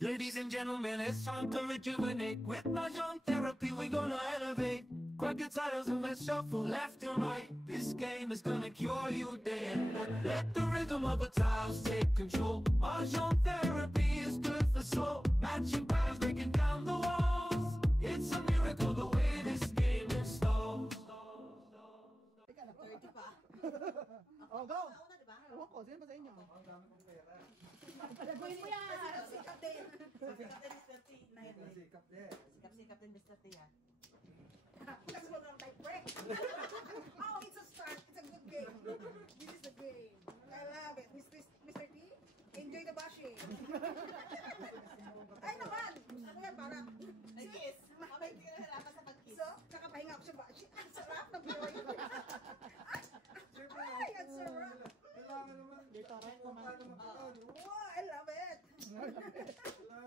Ladies and gentlemen, it's time to rejuvenate. With Mahjong therapy, we're gonna elevate. Grab your titles and let's shuffle left and right. This game is gonna cure you day and night. Let the rhythm of the tiles take control. Mahjong therapy is good for soul. Matching patterns, breaking down the walls. It's a miracle the way this game installs. Teka lang, 30 pa. Oh, go! Nauna, di ba? Ewan ko, sino ba sa inyo? Ang dami kong pera. Gawin mo yan! Sikap din! Sikap din, Mr. T. Sikap din. Sikap din, Mr. T, yan. Kasi mo lang type break. Oh, it's a start. It's a good game. This is the game. I love it. Mr. T, enjoy the bashing. Ay naman! Ano yan, parang... Kiss! Mamay, hindi ka nahirapan sa pag-kiss. So, kakapahinga ako sa bashing. Ang sarap ng buhay ko. Ay, ang sarap! Kailangan naman. Dito rin naman. Wow, I love it!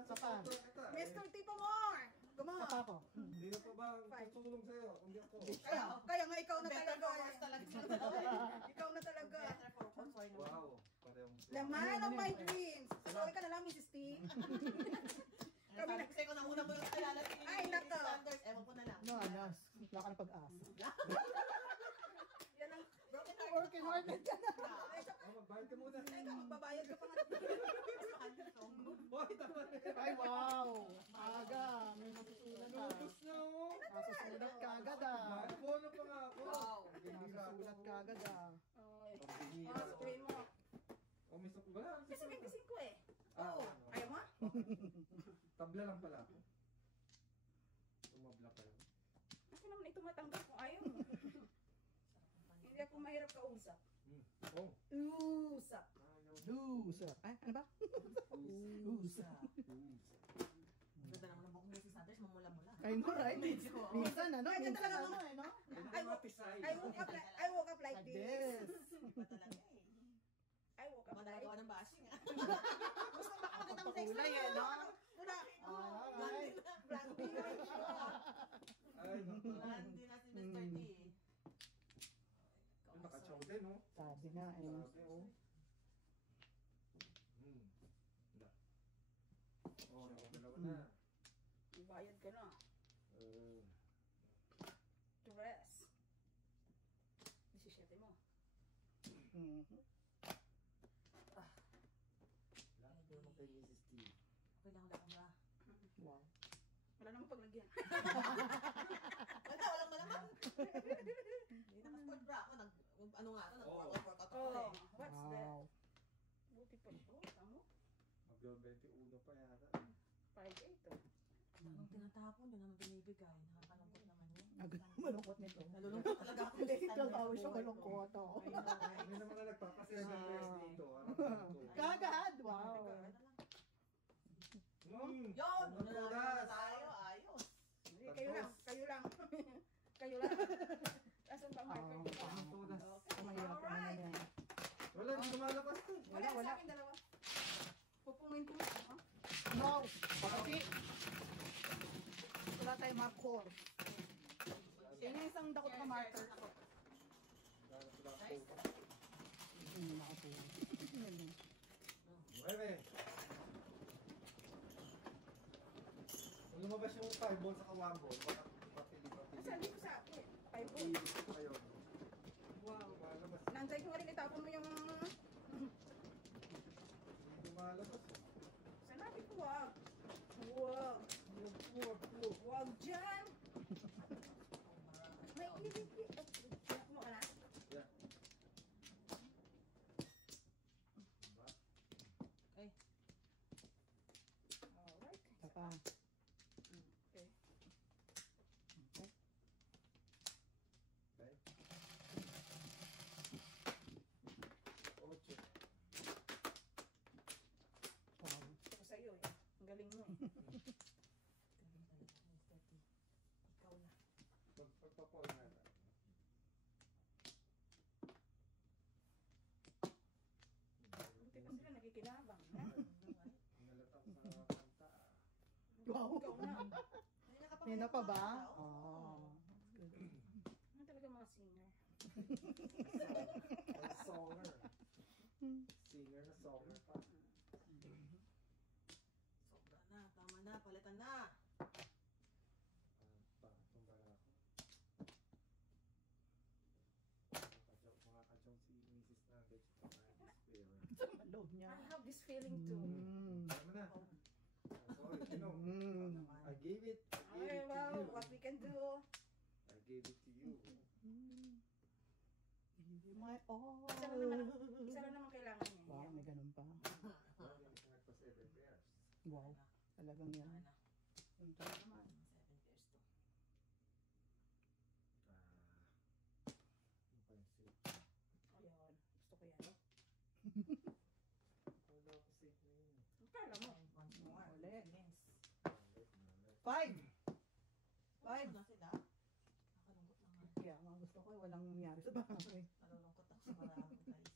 Sa pa. Mr. T pa more! Come on! Sa pa ko. Hindi na pa ba tutulong sa'yo? Hindi ako. Kaya nga ikaw na talaga. Ikaw na talaga. Wow. Parehong The man of my dreams. Sorry ka na lang, Mrs. T. Kami na kasi ko nang una mo yung kilala ni Ay, nako. standards. Ewan ko na lang. No, anas. Wala ka ng pag-asa. Yan ang broken heart. Working hard na dyan. magbayad ka muna. Teka, magbabayad ka pa nga. Hoy, tama na yan. Ay, wow. Aga, may masusulat ka. Lubos na ako. Nasusulat ka agad ah. Bono pa nga ako. Wow. Nasusulat ka agad ah. Ay, screen mo. O, may sakot. Wala. Kasi 25 eh. Ah, Oo. ano? Ayaw mo? Tabla lang pala ako. Tumabla ka yun. Ako naman ito matanggap kung ayaw mo. Hindi ako mahirap kausap. Oh. Usap. Loser. Ay, ano ba? Loser. Ganda naman ng buhok ni si Sanders, mamula-mula. I know, right? Minsan, ano? Medyo Minsan, talaga ano, eh, no? I woke up like Like this. this. Iba talaga eh. I woke up like Madagawa ng bashing ah. Gusto ba ako ng Pakulay, eh, no? Wala. Alright. Branding. Ay, naku. Hindi na si Mr. T eh. Nakachaw din, no? Sabi nga, eh. Sabi, oh. Oh, dalawa na. Bayad ka na. To rest. 17 mo. Lahat ko naman kay Mrs. T. Okay lang ba? Wow. Wala namang paglagyan. Wala, walang malaman. Hindi naka-sport bra ako. Ano nga ito? Nag-workout ako Oh, eh. what's that? Wow. Buti pa ito. Tamo? Mag-21 pa yata. 5-8 to. Anong tinatapon? Doon naman binibigay. Nakakalungkot naman yun. Malungkot nito. Nalulungkot talaga ako. Hindi, 12 hours siya malungkot. Oh. Hindi naman na nagpapasaya dito. Araw-araw. Kagad! Wow. Yun! Ano na tayo. Ayos. Hindi, kayo lang. Kayo lang. Kayo lang. Asan ba marker? Todas. Mahirap naman yan. Wala, hindi lumalabas to. Wala sa akin dalawa. Pupungin ko ha? No! Bakit? Wala tayong marker. Yan yung isang dakot na marker. Nakapulo. Nueve. Kung lumabas yung 5 ball sa kawambo, papili. Sabi ko sa akin. 5 points. Ayun. Wow. Lumalabas. Nantay ko nga rin itapon mo yung... Lumalabas. Sanabi ko wag. Wag. Wag dyan. May inibigay. Tiyak mo ka na? Yeah. Okay. Alright. Saka. Okay. Okay. Okay. 8. Wow. Ito ko sa'yo eh. Ang galing mo eh. Galing talaga, Mr. T. Ikaw na. Pagpapol na. Buti pa sila nakikinabang. Nalatang sa kanta. Wow. Ikaw na. Nina pa ba? Oh. Good. Ano talaga mga singer? Songer. Singer na songer pa. Sobra palitan na. Tumbala ako. Mga kachong si Mrs. Nuggets. Display. Sa loob niya. I have this feeling too. Tama na. Sorry, you know. I gave it. Okay, well, what we can do. I gave it to you. My all. Isa lang naman kailangan niya. Wow, may ganun pa. Nagpa 7 pairs. Wow, talagang yan. Ano? Yung talaga naman. 7 pairs to. Ano pa yung safe? Ayun, gusto ko yan. Wala ko safe na yun. Kala mo. Once more. Ulit. Yes. 5! Five na sila. Nakalungkot lang nga. Kaya mga gusto ko, walang nangyari sa bahay. Nalulungkot ako sa marami guys.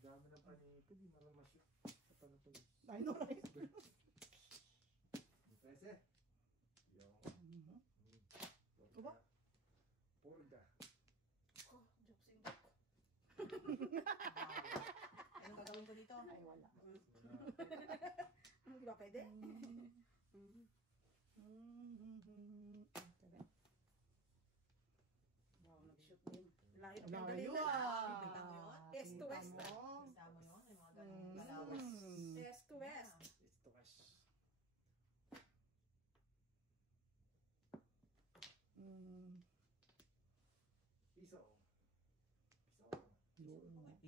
Dami ng panito, di mo naman masya. Sa panapulis. I know, right? Pwese. Yung. Uba? Purga. Oh, jokes in joke. Anong gagawin ko dito? Ay, wala. Hindi ba pwede? Wow, nag-shoot din. Layo ng Layo galing ah. na. Kita mo yun? East to west. Kita mo. Gusto mo yun? May mga ganong galawas. West to west. It's to cash. Piso. Piso. May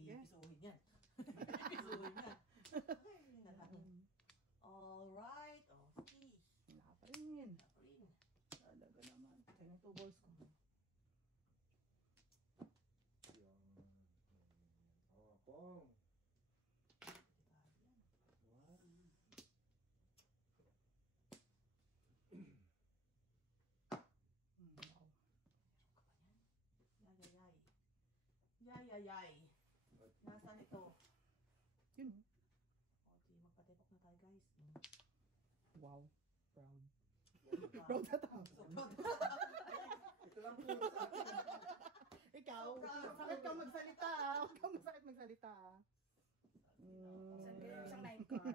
Yes. pipisuhin yan. Pipisuhin yan. Ay, yun na lang. Alright. Okay. Wala pa rin. Kaprin. Talaga naman. Kaya na 2 balls ko. Yung. Oh, pong. What? Wow. Yayayay. Yayayay. Nasaan ito? Yun. Okay, magpatipok na tayo guys. Wow. Proud. Wow. Proud na tao. Ito lang po sa akin. Ikaw, sakit kang magsalita ah. Huwag kang masakit magsalita ah. Isang 9 car.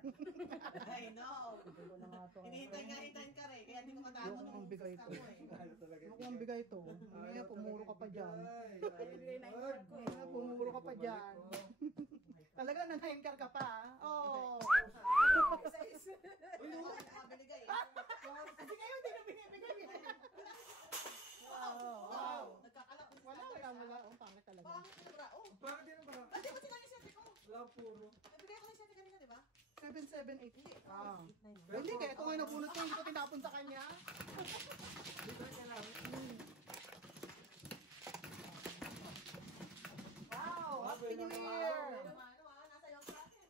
I know. Gulo na nga to. Hinihintay ka rin. Kaya hindi ko matapon Yung ang bigay ko. Ano talaga? Huwag kang bigay to. Mamaya pumuro ka pa dyan. Ay, bigay 9 car ko eh. Mamaya pumuro ka pa dyan. Talaga na 9 car ka pa ah. Oh. Isa-isa. Uy, wala ka nakabinigay. Kasi kayo hindi na binibigay. Wow. Nagkakalak. Wala. Ang pangit talaga. Bakit ka na oh? Bakit din ba? Hindi ko sila yung sete ko. Wala puro. Nabigay ko na yung sete kanina, di ba? 778. Ah. 8, 9. Hindi, kaya ito nga yung nabunot ko, hindi ko tinapon sa kanya. Dito na kailangan. Wow! Happy New Year! Ano nasa iyo sa akin.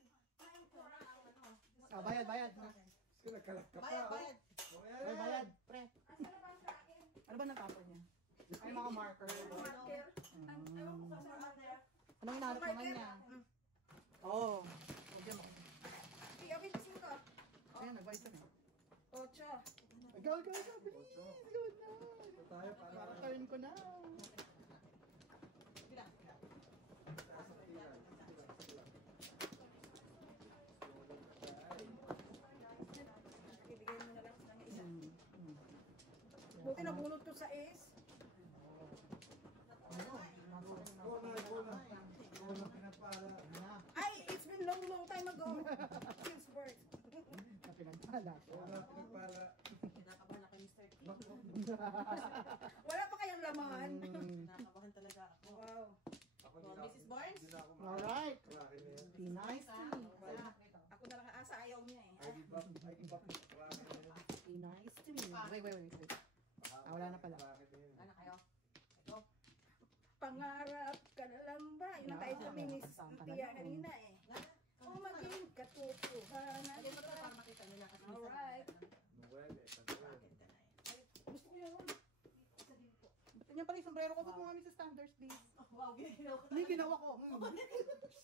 Ah, bayad. Kasi nagkalat ka pa. Bayad. Ay, bayad. Pre, Asa na ba sa akin? ano ba natapon niya? Ay, mga marker. Marker. Ewan ko sa marker. Anong hinahanap naman niya? Oo. Lagyan mo. Okay, pisin ko. Ayan, nag-bayad ka na. 8. Ikaw, please. Good na. Ito tayo para Para turn ko na. Bilang. sa tiyan. Ibigay mo na lang ng isa. Buti nabunot ko sa is. Una pinapala. Ay, it's been long time ago. Since birth. Na pinagpala. Una pinapala. Kinakabahan ako, Mr. T. Wala pa kayang laman. Kinakabahan talaga ako. Wow. Ako Oh, Mrs. Barnes? Hindi na ako Alright. Klase na yan. Be nice to me. Ako na lang asa, ayaw niya eh. I give up. Klase na yan. Be nice to me. Wait. Ah, wala na pala. Klase na yan. Wala na kayo. Ito. Pangarap ka na lang ba? Yun ang tayo kami ni Saan ka na Tia lang? kanina eh. O maging katutuhanan. Lagyan mo ito para makita nyo na kasi minsan- Alright. Noel, Noel. Bakit ka na eh? Gusto ko yun. Isa din po. Ba't niya pala yung sombrero ko? Ba't mo kami sa standards, please? Wow, ginawa ko Hindi, ginawa ko.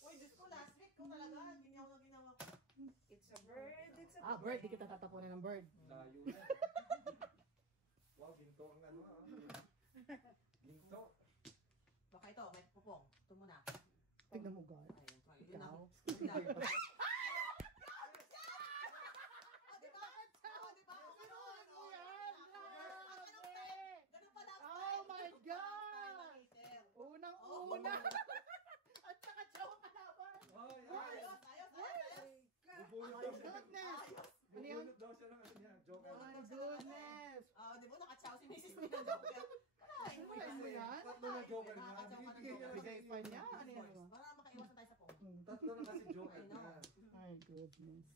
Uy, Diyos ko, last week ko talaga. Ginawa ko. It's a bird, it's a Ah, bird. Di kita tatapunin ng bird. Layo na. Wow, ginto ang ano ah. Ginto. Baka ito, may pupong. Ito muna. Tignan mo, God. Ayun, yun Ikaw. ako. Joker. Ay, Ano mo yan? Tatlo na joker na. Nakakatawa ka ng Binibigay niya joker. lang Bigay sa pa inyo. niya. Ano yan mo? Para makaiwasan tayo sa phone. Tatlo na kasi joker I know. na. Ay, goodness.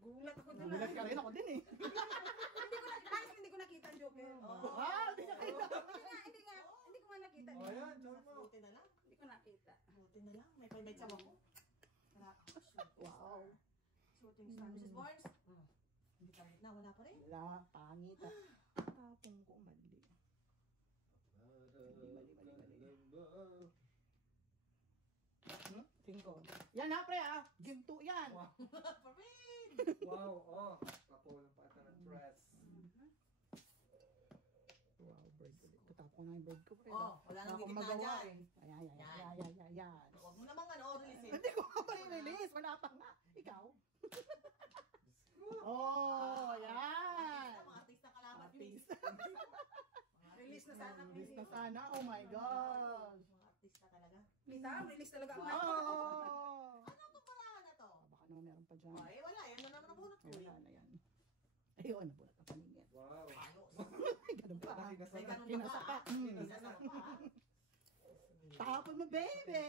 Gulat ako doon. Nagulat ka rin ako din eh. Hindi ko nakita ang Joker. Oo. Hindi na kayo. Hindi ko nga nakita. O yan, joker mo. Buti na lang. Hindi ko nakita. Buti na lang. May tsawa ko. Wala. Wow. Shooting star. Mrs. Barnes? Hindi pa rin na. Wala pa rin. Wala, pangit ah. Tapong ko mali. Tingko. Yan na pre ah. Ginto yan. Wow. Pa rin. Wow, oh. Papulang pata ng press. Wow, bird ulit. Tatapon na yung bird ko pre. Oh, wala nang akong gigit na magawa dyan. eh. Ayan. Huwag mo namang release eh. Hindi ko pa i-release. Wala pa nga. Ikaw? Oh, yan. Mga artista kalaban yun. Artista. Release na sana. Release na sana. Oh my gosh. Mga artista talaga. Mita, release talaga ang Oh. Ano itong parahan na to? Baka naman meron pa dyan. Ay, wala. Yan na naman ang bunot ko eh. Wala na yan. Ayun, nabulat ang paningin. Wow. Ayos. Ay, ganun pa. May Kinasama. ganun Kinasa pa. Kinasa pa. Tapon mo, baby!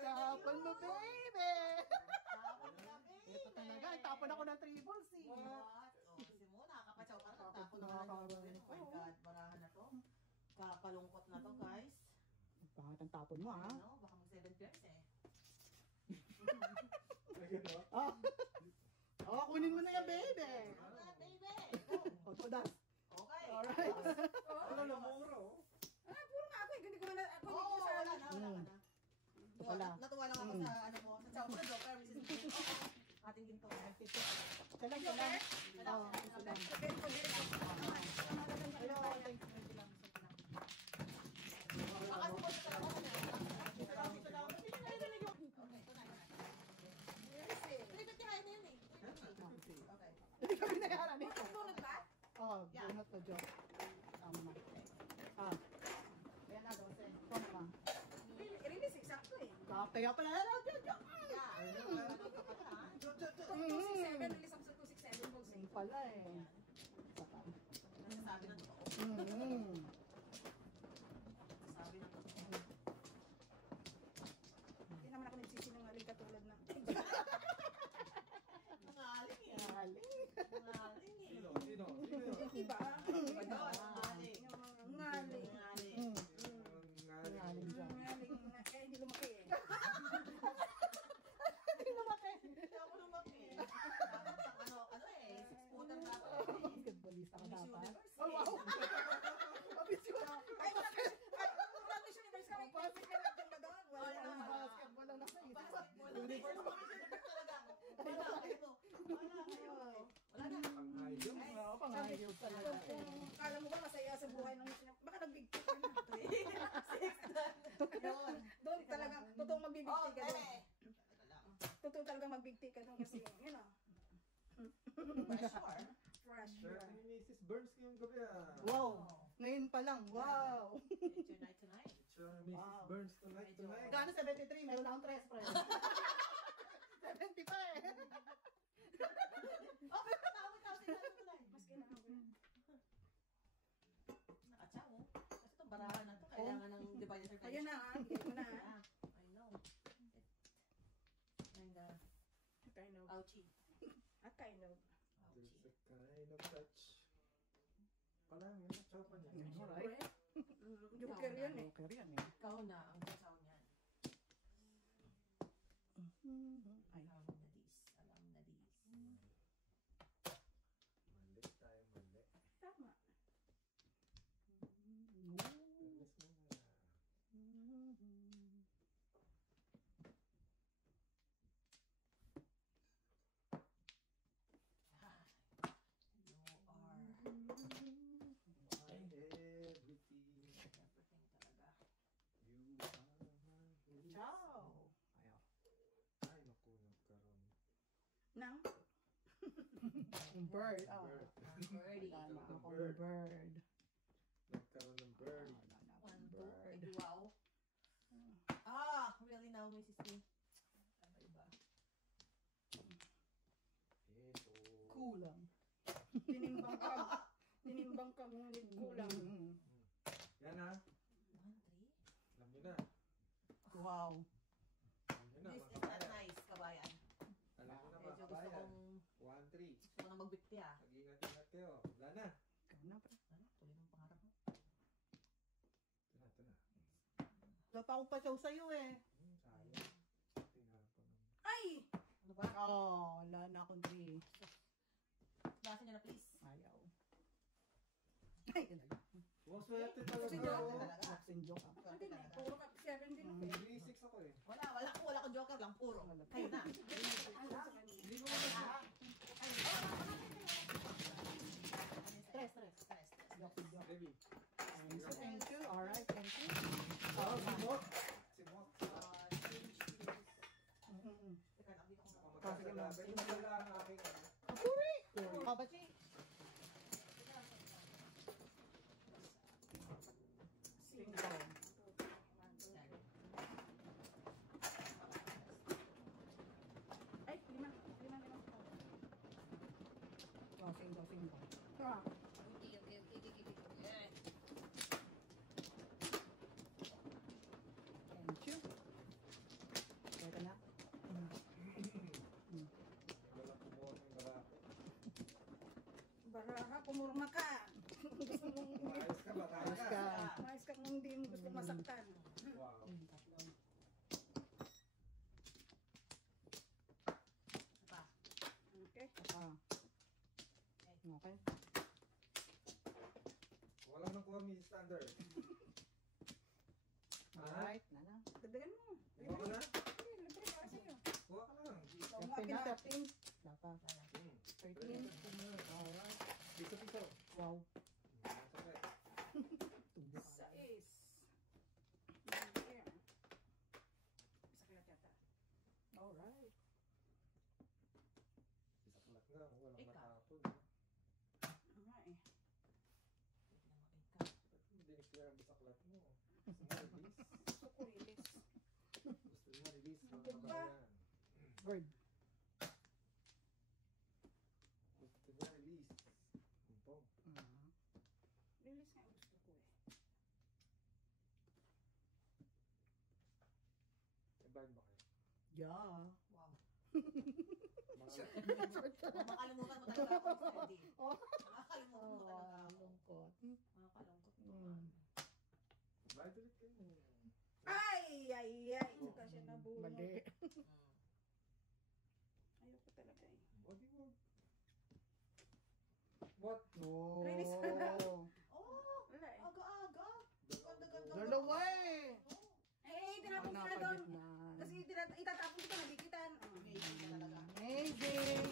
Tapon mo, baby! Tapon na, baby. Ito talaga, tapon ako ng triple C. What? Oh, si mo, nakakapatsaw ka na. Bakit Tapon na ka nakakagawa na. nito? Oh my God, barahan na to. Kakalungkot na to, guys. Bakit ang tapon mo, ha? Ano, baka mag 7 pairs eh. Oh, oh kunin mo na yan, baby! Ano na, baby? Oh, tudas. Okay. Alright. Ano na mura, oh. Puro nga ako. Hindi ko na ako. Oo, Hindi ko sa wala na, wala ka na. Wala. Natuwa lang ako sa ano mo, sa chow mo, Joker, Mrs. Ginto. Ating ginto. Salang, salang. Oh, salang. Ben ko din ako. Ayun, thank you. Baka si Boss ka lang ako na. Pinagkatihain na yun eh. Okay. Hindi kami nayaran nito. Tunod ba? Oh, donut to joke. Tama. Ah. Ayan na, kasi. Ito na. Release exacto eh. Kaya pala, joke. Yeah. Ano ka pa ha? 267, release ako sa 267. Yung pala eh. Saka. Nasasabi ng totoo. Nasasabi ng totoo. Hindi naman ako nagsisinungaling katulad na. Nangaling eh. Galing. Nangaling eh. Sino? Sino? Sino yun? Diba? Iba yun, nangaling. Yung mga ngaling. Nangaling. Galing dyan. Ngaling na, kaya hindi lumaki eh. Hindi lumaki. Hindi ako lumaki. Dapat ang ano eh, 6-footer na ako eh. Basketballista ka Miss dapat. Universe. Oh, wow. Mabis yun. Ay, Miss Universe ka rin. Kasi ka lang ba doon? Wala Ang naman. basketball lang nasa isip. Basketball. Universe. Miss Universe talaga ako. Wala kayo. Wala kayo. Wala na. Ang hayop. Oo, pangayos talaga. Kala mo ba masaya sa buhay ng Miss Universe? Baka nagbigti ka na. Yun. Doon talaga, totoong magbibigti Oh, ka doon. eh. Ito lang. Totoo talaga magbigti ka doon kasi, yun o. Pressure. Fresh. Shirt ni Mrs. Burns ngayong gabi, ah. Wow. Ngayon pa lang. Wow. It's your night tonight. Picture ni Mrs. Wow. Burns tonight. Gano 73? Meron akong 3 pre. 70 pa eh. Oh, tawag sila tonight. Mas kailangan ko yun. Nakatsaw. Kasi itong barahan na to, kailangan ng divider. Ayun na ha, bigay ko na ha. Yeah, I know. And, Kind of. ouchie. Kind of. There's Ouchie. a kind of touch. Parang yun, natsaw pa niya. Alright. Joker yun eh. Joker yan eh. Ikaw na ang sasaw niyan. Ay. Alam na this. Alam na this. Mali tayo, mali. Tama. Alas mo na. You are My everything. everything talaga. You are my everything. Ciao. Ayaw. Ay, naku, nagkaroon. Nang? Yung bird. Ah. Bird. Birdie. Tama Ng ako bird. yung bird. Nagkaroon ng bird. Wala na akong 1, 2, bird. ay wow. Ah, really now, Mrs. T? Iba-iba. Ito. Kulang. Tinimbang ka. Tinimbang ka ngunit kulang. Yan ha. 1-3? Alam nyo na. Wow. Alam nyo na, This mga is not kabayan. nice, kabayan. Alam nyo na, mga Medyo gusto kabayan. kong, 1-3. gusto ko na magbikti ah. Mag-ingat-ingat kayo. Wala na. Ikaw na, pre. Ano? Tuloy ng pangarap mo. Ito na, ito na. Wala pa akong pasaw sa'yo eh. Sayang. Tingnan ko naman. Ay! Ano ba? Oh, wala na akong 3. Basin nyo na please. Ayaw. Ay, talaga. Wow, swerte Kasi talaga. joke oh. talaga. Boxing joke ah. Swerte talaga. Puro ka 7 din ako eh. 3-6 ako eh. Wala ko joker lang, puro. Kayo na. Hindi ko naman. Stress. Stress. Boxing joke. Baby. Thank you. Alright, thank you. Oh, si Mok. Si Mok. Change is... Mm-mm. Teka lang, dito ko Ako na. Sige, magkasala. ma'am. Pero wala ang aking ano. Oh, ba't si? Single. Yan. Ay, 5. Oh, single. Ah. Thank you. Ito na. Wala ko mo ng barako. Baraha, pumurma ka. Gusto mong Maayos ka ba? Ayos ka. mais ka kung hindi mo gusto masaktan. Wow. Pa. Okay. Ah. Okay. Wala nang kuha mi standard. Alright. Nana. Dagdagan mo. Kuha ka na? Hindi, libre para sa'yo. Kuha ka lang. Ikaw nga kinakating. Dapat. Hmm. 13. Alright. Piso-piso. Wow. Masakit. Tubo. 6. Masaklat yata. Alright. Isaklat nga. Walang Ikaw. matapon. Ano nga eh. Hindi clear ang bisaklat mo. Gusto mo release? Gusto ko release. Gusto mo release mga Diba? kabayan. Word. Gusto mo release. Ito. Release nga ang gusto ko eh. Ibahin ba kayo? Yeah. Wow. Mga Makalimutan mo talaga ako, Mr. Eddie. Oh. Makalimutan mo talaga ako. Lungkot. Makakalungkot to. Bayad ulit kayo. Ay! Saka siya nabunod. Mali. Ayoko talaga eh. O di mo. What? Oh. Release ka na. Oh, Wala eh. aga-aga. Ganda-ganda. Dalawa eh. Eh, tinapos ko na doon. Napagitna. Kasi itatapon ko na dikitan. Amazing ka talaga. Amazing.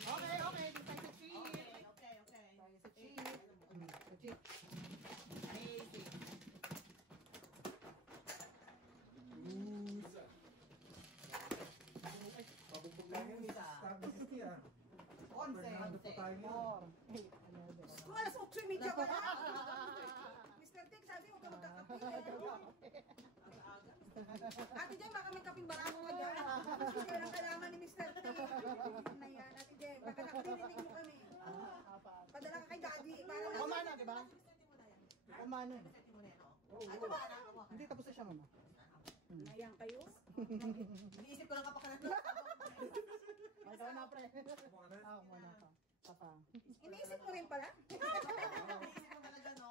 Okay. Di tayo sa cheat. Okay. Tayo sa cheat. Sa cheat. Amazing. Isa. Pabugbog lang yan. Stabilis niya. Bernardo pa tayo ngayon. 4, 8, 11. Kung alas 8:30 pa yan. Mr. Tig, sabi huwag ka magkakape. Aga-aga. Ate Jen, baka may kaping barako ka dyan. Kasi walang kalaman ni Mr. Tig. Na yan, Ate Jen. Baka nakarinig mo kami. Padala ka kay Daddy. Para Ako mana, di ba? Seti mo na yan. Ako mana. Seti mo na yan, oh. Oo, Ay, oo. baba na ako. Hindi, tapos na siya, mama. Nayang kayo. Iniisip ko lang kapakanan. Ay, ikaw na, pre. Kumuha na. Ako muna pa. Papa. Iniisip mo rin pala. Iniisip ko talaga, no?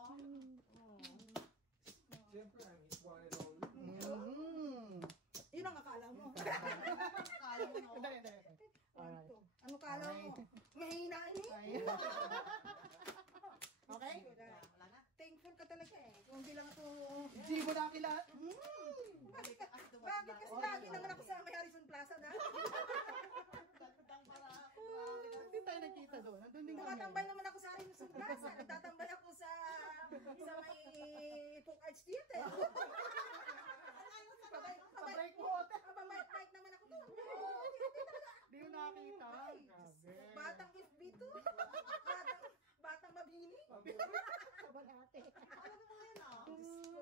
Siyempre, I'm his one and only. Yun ang akala mo. Kaya mo, no? Dali. Alright. Ano kala mo? Mahina ni? Ay. Okay? Wala na. Thankful ka talaga eh. Kung hindi lang ako... Hindi mo na kilala. Bakit kasi lagi naman ako sa may Harrison Plaza na? Hindi tayo nakita doon. Nandun din kami. Tumatambay naman ako sa Harrison Plaza. Nagtatambay ako sa may Folk Arts Theater. Pabreak mo. Pabalik naman ako doon. Hindi mo nakita. Ay, Grabe. batang FB to. Batang mabini. Kabalate. Alam mo nga yan, oh. Diyos ko.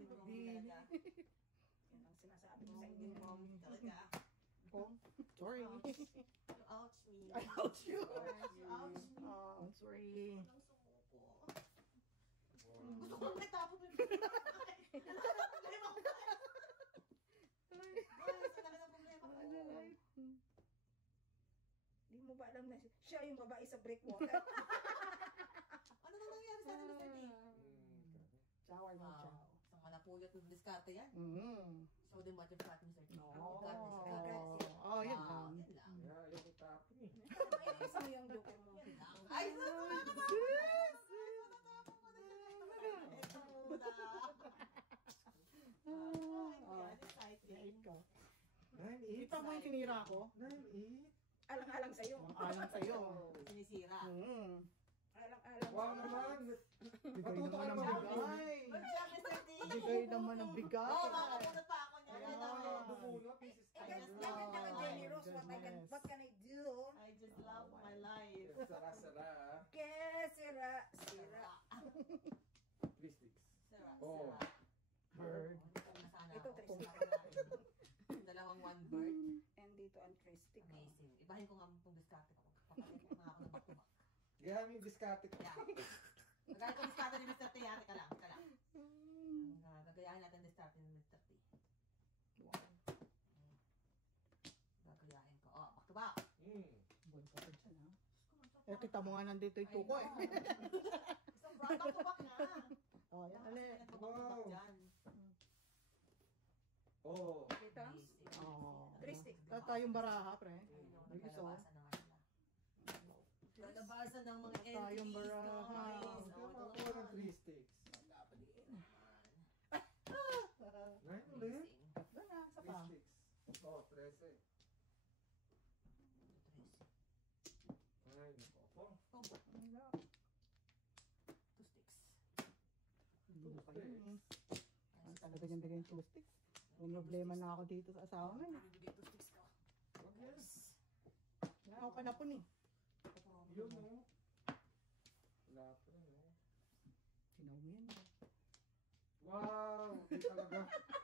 Talaga. Yan ang sinasabi ko sa inyo. Talaga. Sorry. Ouch me. Ay, ouch you. Ouch. Oh, I'm sorry. Walang sumuko. Gusto ko lang itapon mo yung problema ko. Guys, ang laki ng problema ko. Di mo ba alam na siya yung babae sa breakwater? Ano nang nangyari sa atin, Mr. D? Shower mo, Wow. chow. Isang manapuyot ng diskarte yan. Show them what you've got, Mr. D. No. You've got this. Oh, yun Wow, lang. yan lang. Yeah, ayaw ko tapon eh. Mainis mo yung joker mo. Yan lang. Ay, sus! Eight ka. 9-8. Kita mo yung tinira ko? 9-8. Alang-alang sa'yo. Alang sa'yo. Sinisira. Alang-alang Wow sa'yo. naman. Bigay Matuto ka naman ng naman. bigay. Good job, Mr. D! Bigay naman ng bigay. Oo, makapunod pa ako niya. Yeah. Bumunot, this is Eh, I just ganyan love ka my na, Jenny life. Rose. What can I do? I just love my life. Sara-sara. Que sira, sira. Please, Dix. Sira, Oh. sira. Bird. Nasana Ito, ako. Tristan. Dalawang one bird. And dito ang Tristic. Amazing. Ibahin ko nga itong diskarte ko. Papalit ko nga ako ng back-to-back. Gamit yung diskarte ko. Yeah. Magaling ko diskarte ni Mr. T. Teka lang, teka lang. Gagayahin natin diskarte ni Mr. T. Gagayahin ko. Oh, back-to-back. Buwan pa pa dyan, ha? Eh, kita mo nga nandito yung tuko, eh. Isang back-to-back na. Oh, yan ulit. Back-to-back dyan. Oh. Kita? Amazing. Oh. Tristic. Tayong baraha, pre. Bilis, oh. Lalabasan na nga sila. Lalabasan ng mga Tayong entities, baraha. guys. Ito ako ng 3 sticks. 9 ulit. Amazing. Doon na, sa 3 pa. sticks. Oh, 13. Ay, nako. Oh, Wala. 2 sticks. Hindi mo kayo, eh. Ang talaga niyang bigay yung 2 sticks. May problema na ako dito sa asawa mo, eh. Bibigay 2 sticks ko. Wag yan. Wala ako kanapon, eh. Yun, no? Wala pa rin, no? Sinaw mo yan, eh. Wow!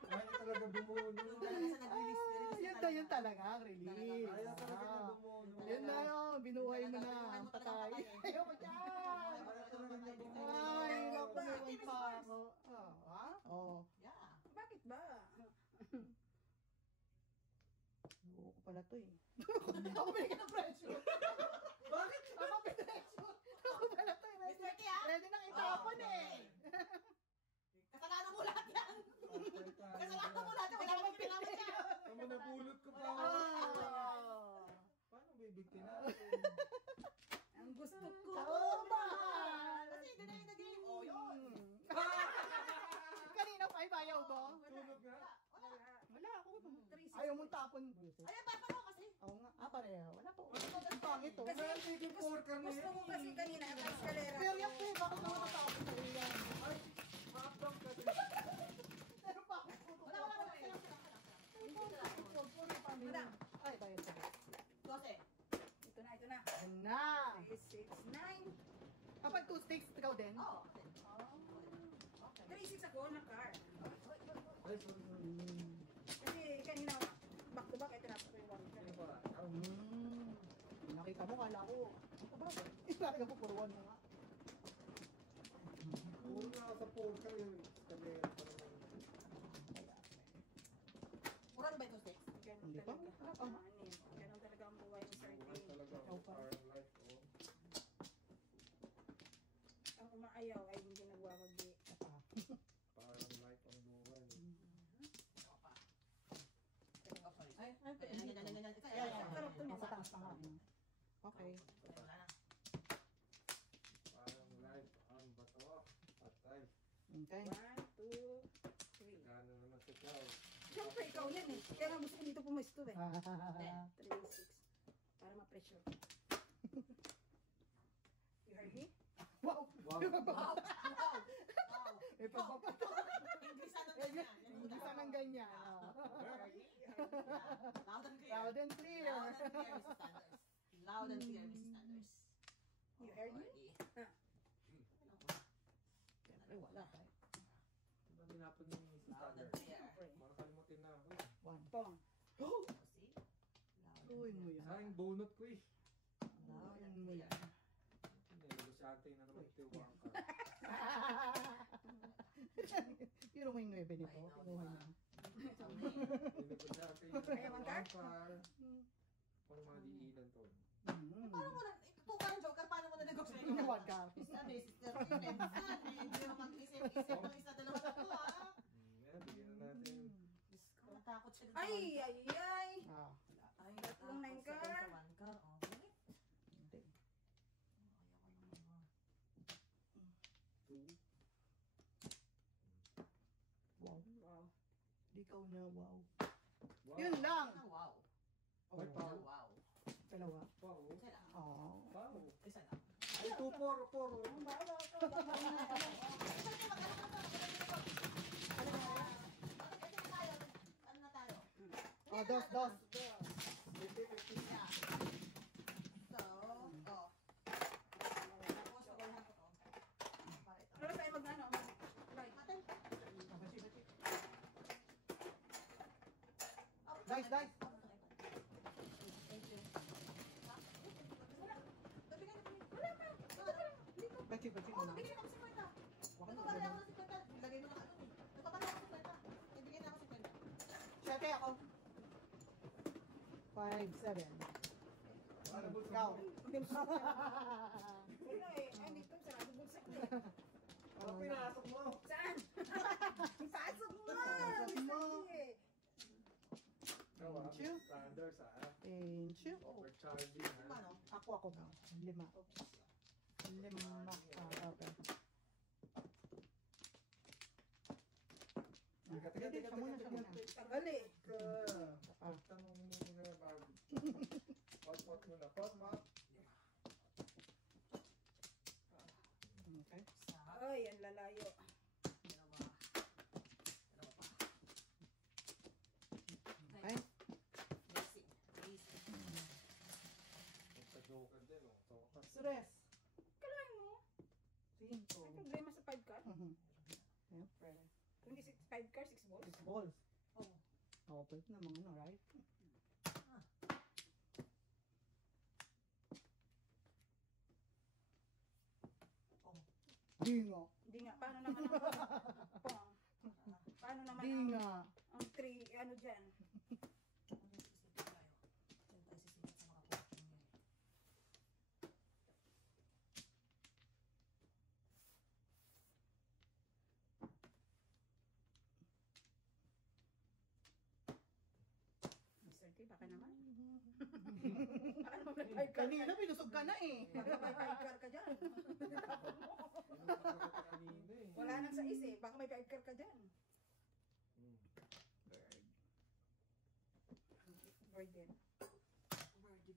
Ay talaga bumuno. Yung talaga sa nag-release, Yun talaga, ang release. Ayaw talaga niya bumuno. Yun na yun, binuhay mo na. Ang patay. Ayaw ko dyan. Ayaw talaga niya bumuno. Ay, naku, naman pa ako. Oh, ha? Oh. Yeah. Bakit ba? Oo ko pala to, eh. Ako binigyan ng pressure. Bakit? Ako pressure. Ako pala to, eh. Mr. T, ah? Ready nang itapon, eh. Kasalanan mo lahat yan! Kasalanan mo lahat yan! Wala kang pinamit yan! Tama na bulot ko pa. Oh. Paano bibigtin natin? Ang gusto ko. Tama. Kasi hindi na yung nag-game. Oh, yun! Kanina pa, bayaw ba? Tulog nga. Wala. Wala ako. 360. Ayaw mong tapon. Ayan, paano kasi? Oo nga. Ah, pareho. Wala po. Ang pangit to. Kasi Nagiging 4 ka na gusto mo kasi kanina ang escalera. Pero yan po, bakit naman natapon sa iyan? Ay, habang ka din. Pero bakit? Wala. Wala. Ay, bayad sa. 12. Ito na. Yan na. 3, 6, 9. Kapag 2 sticks, ikaw din? Oh. Okay. 3, 6 ako na car. Ay, sorry. Kasi kanina, back to back, ito na po yung one. Ano ba? Nakita mo, kala ko. Ito ba? Talaga po, puro one na nga. Puro na ako sa 4 ka yun. Sabi, Mura na ba ito, Six? Ganun Hindi pa. talaga. Oh. Ganun talaga ang buhay ni Sir parang T. talaga Ikaw ako pa. parang life ko. Ang umaayaw ay hindi nagwawagi. Parang life ang buhay. Ay, Sarap to Nasa nila. taas pa nga. Okay. Wala na. Parang life ang bato. Patay. Okay. 1, 2, 3. Gano naman sa tao. Siyempre, ikaw yan eh. Kaya nga gusto ko dito pumesto eh. 3, 6. Para ma-pressure. You heard me? Wow! Wow. Wow! May pagpapato. Inglesan ng ganyan. Isa ng ganyan. Loud and clear. Loud and clear. Loud and clear, Mrs. Sanders. Loud and clear, Mrs. Sanders. You heard me? Siyempre, wala pa eh. Diba dinapon ni Mrs. Loud and Thunder? clear. Makakalimutin na ako. One. Pong. See? Loud and Uy mo clear. yan. Sayang bunot ko eh. Tingnan mo yan. Negosyante na naman ito yung ka. Pero may 9 nito. Kinuha niya. Negosyante na Kaya man ka? Pang mga diilan to. Paano mo na, itutukan ng Joker, paano mo na negosyate Yung yung one card. Ano eh, sister ko yun, hindi mo mag-isip-isip ng isa, dalawa, tatlo, ah. Yan, bigyan na natin. Diyos ko, natakot siya. Ay, ay, ay. Ah, Ay, Tatlong nine natakot siya car. sa one car, okay. hindi. Ayoko naman, Two. Wow. Wow. Di ikaw na, wow. Wow. Yun lang. Ah, wow. Oh, Ay, Ah, wow. wow. dalawa. Wow. Isa lang. Oh. Wow. Isa lang. Ay, two, four. Ano na tayo? Oh, dos. So, Tapos, wala ko to. Para ito. Ano tayo mag-ano? Right. Matay. Dice. Thank you. Wala pa. Bachi mo na. Bigyan ako 50. Wala Nagpapalala na. ako ng 50. Lagay mo na ano eh. Nagpapalala ako ng 50. Ibigay na ako 50. Siyete ako. 5, 7. Ikaw. Wala eh. Ay, dito, sarado bulsa ko eh. Ano pinasok mo? Saan? Pasok mo! Pasok mo. Mr. T. Ikaw ah, Chill. standards ah. Thank you. Overcharging ah. Ano? Ako na. 5. 5 ka. Okay. Siya muna. Tagal eh. Tanong mo na bago. Pot mo na. Pot. Okay. Isa. Ay, ang lalayo. Dalawa. Dalawa pa. Okay. Racing. Racing. Sa joker din oh. Tokas. Stress. Kalahin mo. 5. May problema sa 5 car. Siyempre. 26, 5 car, 6 balls. 6 balls. Oh. Oh, pwede naman ano, right? Oh. Di nga. Hindi nga, paano naman ang pong? Paano naman Di ang, nga. ang 3, ano dyan? Ano yung isipin tayo? Diyan tayo sisipat sa mga coaching niya. Mr. T, baka naman. Baka naman may 5 car. Kanina, pinusog ka na eh. Baka may 5 car ka dyan. Kanina eh. Wala nang sa is eh. Baka may 5 car ka dyan. Bird din.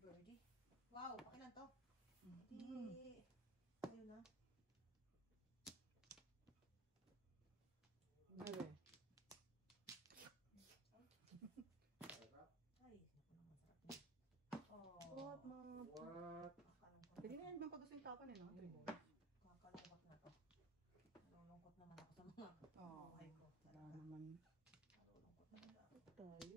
Birdie. Wow, pakilan to. Mm. Di. Ayun na. Nere. Ay, naku naman sarap niya. Oh. What, mga... What? Kakalungkot. Pwede na yan bang pag gusto yung tapan eh, no? Kakalungkot na to. Nalulungkot naman ako sa mga Oo. buhay ko. Wala naman. Nalulungkot talaga. Tayo.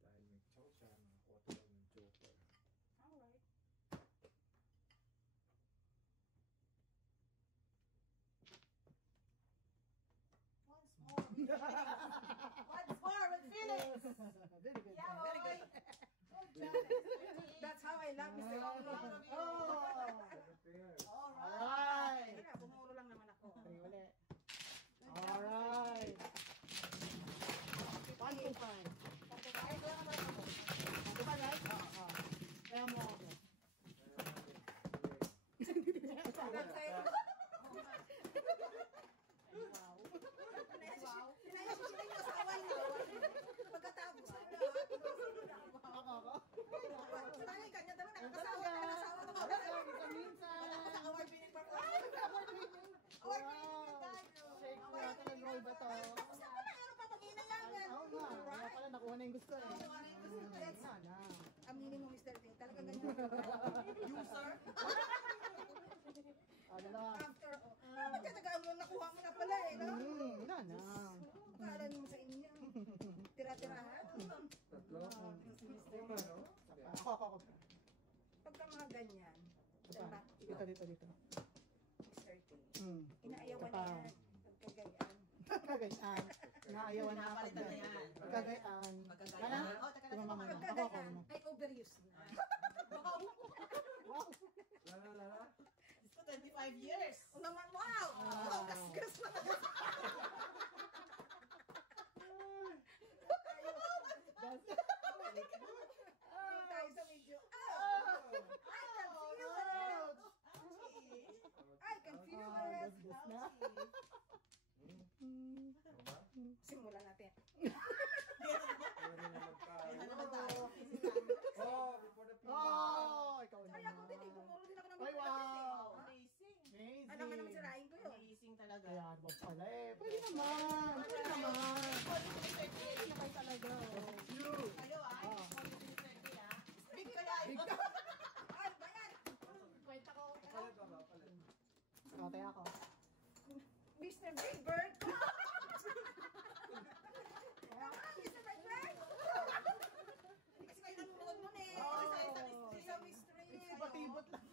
Dahil may chow siya, nakakuha tayo ng joker. Alright. Once more with feelings. Once more with feelings. Very good. Yeah, Very boy. good. Good job. That's how I love Mr. Oh, T. proud of you. Oh! Pairs. Alright. Alright! Kaya, bumuro lang naman ako. Okay, ulit. Alright! 1, 2, 5. Ay, kaya ka ba ito? Diba guys? Oo. Kaya mo ako. That's how I Wow. Sinaya si Chile yung asawa niya. Pagkatapos na Ako. Sinaya ka niya, naman Ang nakakasawa ka ng asawa mo. Talaga, minsan. Award winning performance. Award winning Wow. tayo. Shake mo natin ang roll ba to? Tapos ako na, ano pa pag-inalaman? Oo nga. Kaya pala nakuha na yung gusto eh. Nakuha na yung gusto. Sana. Aminin mo, Mr. T. Talaga ganyan. User. Ano lang. After, magkatagaan mo, nakuha mo na pala eh, no? Wala na. Kala niyo sa inyo. Tira-tirahan. Ako. Pagka mga ganyan, Ito, dito. Mr. T, Hmm. inaayawan Ito pa. na yan. Pagkagayaan. Kagayaan. Naayawan na ako. Napalitan na yan. Kagayaan. Magkagaya. Ano? Oh, teka Ito lang. mama. Ako. Pagkagayaan ay overuse na. Wow. Lala. It's for 25 years. O naman, wow! Wow, gasgas na. Doon tayo sa medyo. I can feel it. Gasgas na. Simulan natin. Ano naman tayo? Oh, before the people. Oh, ikaw Ay, ako din eh. naman. Pumuro din ako ng Ay, mga wow. Amazing. Amazing. Ano nga naman sirain ko yun? Amazing talaga. Kaya mo pala eh. Pwede naman. Pwede naman. Pwede naman talaga. Kayo Ah. Big kaya Big ito. Ay, bayan! Kwenta ko. Palit ba? Palit. Kate ako. Mr. Big Bird! Mr. Big Bird! Kasi kayo nanonood nun eh. Sa mystery. Batibot lang.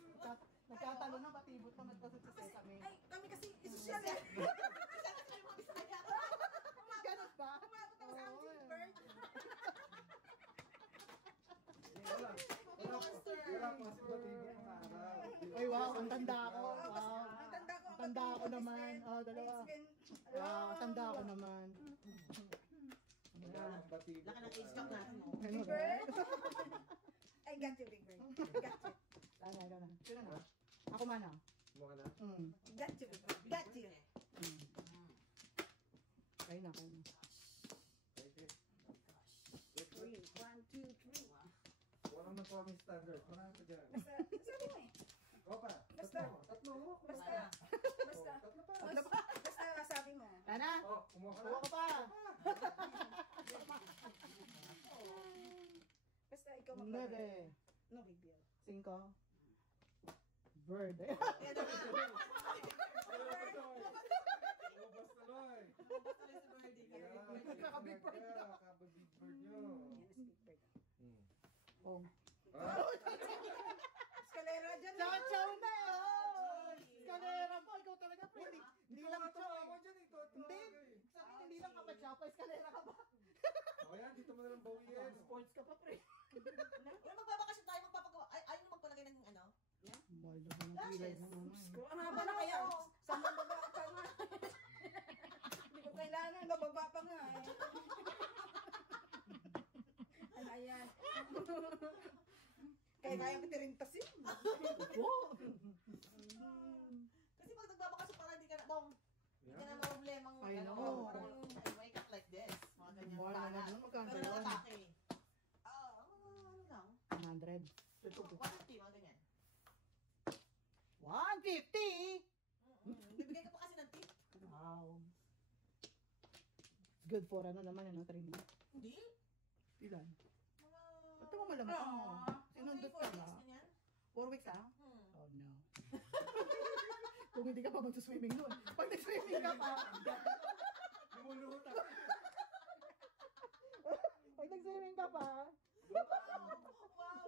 Nagkatalo na batibot naman kasi sa sesame. Ay, kami kasi isosyal eh. Ganun ba? Umabot ako sa aming Big Bird. Wala. Wala po. Wala po. Kasi batibo mga araw. Ay wow, ang tanda ko. Oo, kasi Wow. ang tanda ko. Ang tanda ko naman. Oh, dalawa. It's been... Wow, ang tanda ko naman. Wala ang batibo. Laki ng age gap natin. oh. Ano Big ba? Bird. I got you, Big Bird. Got you. Sana. Sino na? Ako man ah. Mukha na. Got you, Big Bird. Got you. Kayo na. Okay. 3, 1, 2, 3. Walang na po aming standard. Marami pa dyan. Basta, sabi mo eh. Opa. Basta. Tatlo. Basta, basta, Tatlo pa. basta sabi mo. Sana? Oh, kumuha ka na. Kuha ko pa. Basta ikaw magbabay. Nebe. No big deal. 5. Bird. Yan na nga. Ubas na loy. Lumabas tuloy si Birdie. Kaka-big bird na. Kaka-big bird nyo. Yan is Big Bird. Oh. Ah, Escalera dyan. Chow na oh! Eskalera po, ikaw talaga pre. Hindi lang ito chow nga eh. ako dyan. Ito. Hindi. Sa akin, hindi lang kapag chow pa, eskalera ka ba? O yan, dito mo na lang bawiin. Sports ka pa pre. Kung magbabakasyon tayo, magpapagawa. Ayaw mo magpalagay ng ano? Mahal naman ang pilay na naman. Ko, ang haba na kaya. Sa bababa pa nga. Hindi ko kailangan. Bababa pa nga eh. Ano yan? Kaya ko rin tasin. Oh! Kasi pag nagbabakasyon parang hindi ka na, bong, hindi ka na problemang Ay, ano, no. parang I wake up like this. Mga ganyan. Mahal Bala. naman yun, magkano Pero yun? nakatake. Ano lang? 100. 150, mga ganyan. 150? Bibigyan ka pa kasi ng tip. Wow. It's good for ano naman yun, 3 months. Hindi. Ilan? Mga... Ba't mo malaman mo? Sinundot ka ba? 4 weeks ah? Oh no. Kung hindi ka pa magsuswimming nun. Pag nag-swimming ka pa. Lumulutan. Pag nag-swimming ka pa. Wow!